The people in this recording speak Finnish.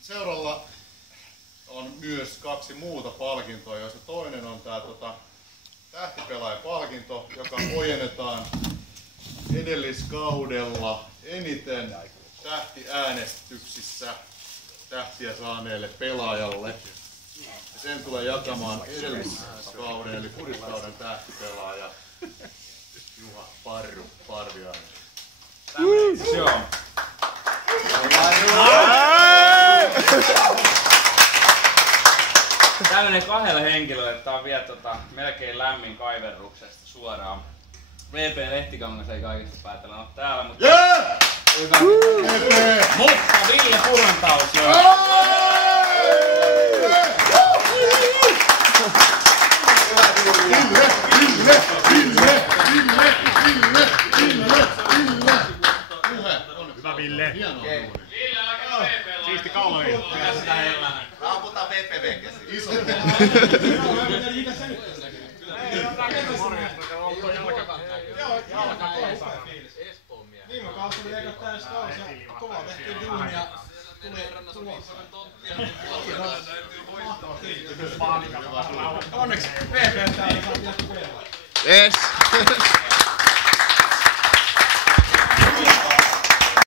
Seuralla on myös 2 muuta palkintoa, joista toinen on tää tähtipelaajapalkinto, joka ojennetaan edelliskaudella eniten tähtiäänestyksissä tähtiä saaneelle pelaajalle. Ja sen tulee jakamaan edelliskauden eli puriskauden tähtipelaaja Juha Parru Parviainen. Joo. Tällainen 2 henkilöllä, tää on vielä melkein lämmin kaiverruksesta suoraan. VP Lehtikangas ei kaikesta päätellä ole täällä, mutta... Mutta Ville Purantaus joo. Hyvä Ville. Ville, älä käy VP:llä. Siisti kauloihin. Raaputaan VPV:n käsiin. Iso. Viime kautta oli eka täysin kausi ja kova tehtiin duunia. Onneksi VP täällä saa jatkoa. Yes.